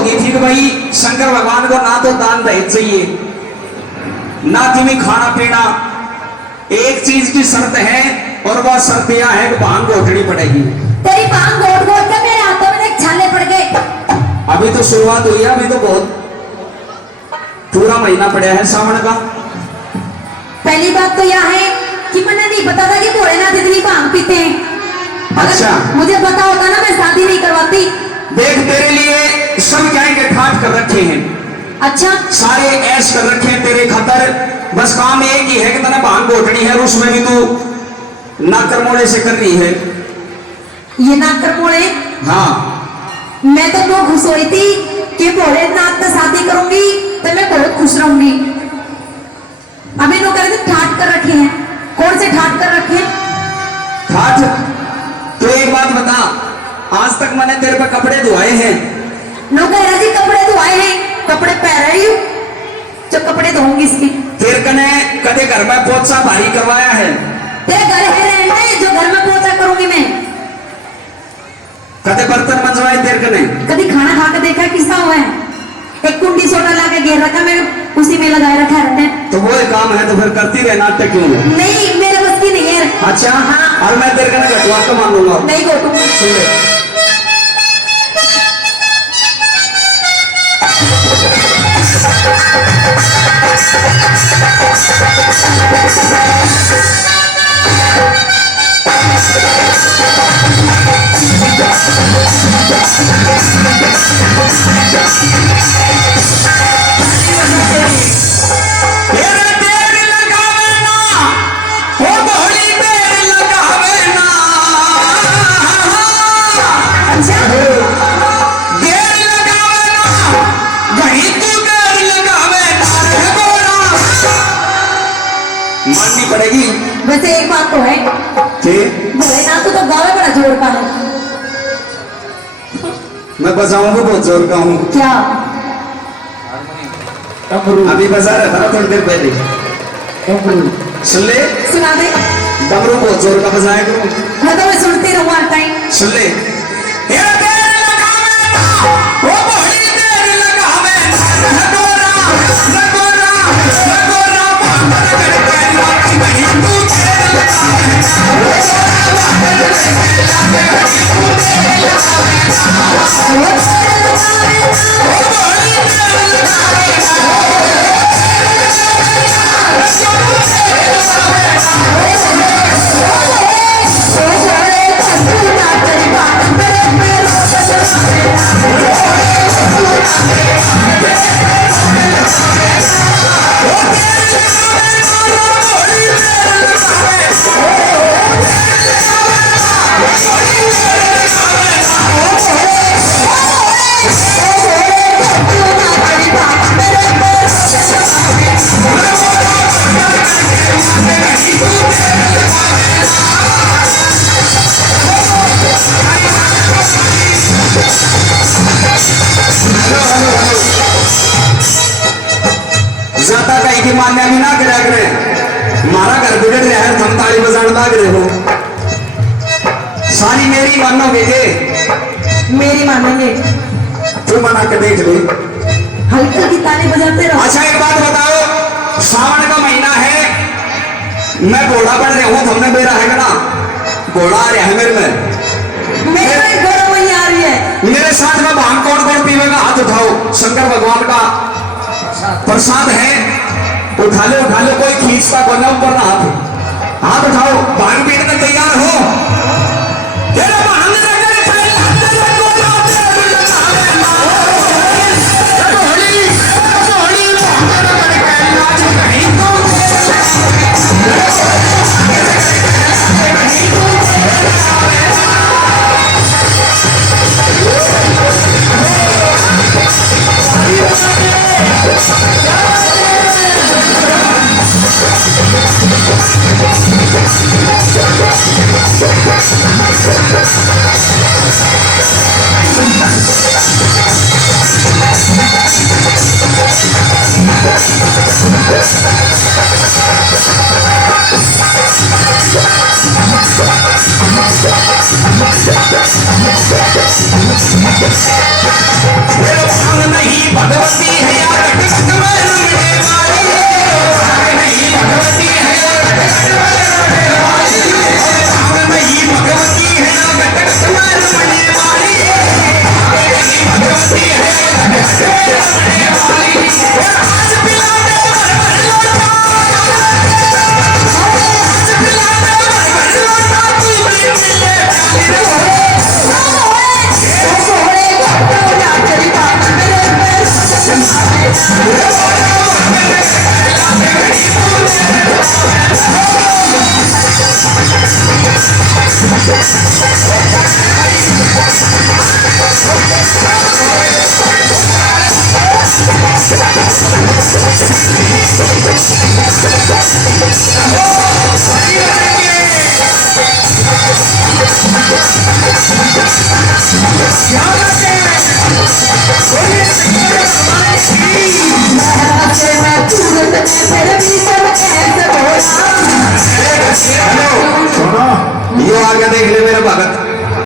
होगी थी कि भाई शंकर भगवान को ना तो दान दहेज चाहिए ना तुम्हें खाना पीना, एक चीज की शर्त है और वह शर्त यह है कि भांग घोटनी पड़ेगी। तेरी भांग घोट घोट के मेरे हाथों में छाले पड़ गए। अभी तो शुरुआत हुई है, अभी तो बहुत पूरा महीना पड़ा है सावन का। पहली बात तो यह है कि मैंने नहीं पता था कि भोलेनाथ इतनी भांग पीते हैं। अच्छा, मुझे पता होता ना मैं शादी नहीं करवाती। देख तेरे लिए सब क्या के ठाट कर रखे हैं। अच्छा, सारे ऐश कर रखे हैं तेरे खतर। बस काम एक ही है कि तने भांग घोटनी है और उसमें भी तू नाकर मोड़े से कर रही है। ये नाकर मोड़े? हाँ, मैं तो खुश हुई थी कि भोलेनाथ से शादी करूंगी तो मैं बहुत खुश रहूंगी। अभी लोग कह रहे थे ठाट कर रखे हैं। कौन से ठाट कर रखे हैं? ठाट? तो एक बात बता, आज तक मैंने तेरे पे कपड़े धुआए हैं? लोग कह रहे जी कपड़े धुआए हैं, कपड़े पहन रही हूँ जो कपड़े धोऊंगी इसकी। तेरे कने कदे घर में पोछा भारी करवाया है? तेरे घर है रहने जो घर में पोछा करूंगी मैं। कदे बर्तन मंजवाए तेरे कने? कभी खाना खा के देखा किस्सा हुआ है? एक कुंडी सोडा ला के घेर रखा, मैं उसी में लगाए रखा रहने। तो वो काम है तो फिर करती रहे नाटक क्यों है? नहीं, मेरे बस की नहीं है। अच्छा, हाँ। और मैं तेरे कने घटवा के मान लूंगा। नहीं घोटूंगी। सुन ले, माननी पड़ेगी। वैसे एक बात तो है कि भोलेनाथ तो गावे बड़ा जोर का है। मैं बजाऊंगा बहुत जोर का हूँ। क्या? अभी बजा रहा था ना थोड़ी देर पहले। सुन ले, सुना दे। डमरू बहुत जोर का बजाया करूँ। मैं तो मैं सुनती रहूँ हर टाइम। सुन ले, ज्यादा कहीं की मान्या भी ना करा करे। हमारा घर बिगड़ रहा है, हम ताली बजाने लग रहे हो। सारी मेरी मानोगे जे? मेरी मानेंगे। तू मना के देख ले। हल्की की ताली बजाते रहो। अच्छा एक बात बताओ, सावन का महीना है, मैं घोड़ा बन रहा हूँ, हमने मेरा है ना घोड़ा आ रहा है मेरे में। मेरे घोड़ा वही आ रही है। मेरे साथ में भांग कौन कौन पीवेगा? हाथ उठाओ। शंकर भगवान का प्रसाद है, उठा लो उठा लो। कोई खींचता को ना ऊपर ना हाथ, हाथ उठाओ। भांग पीने में तैयार हो? हेलो, सुनो यो आ गया, देख ले मेरा भगत।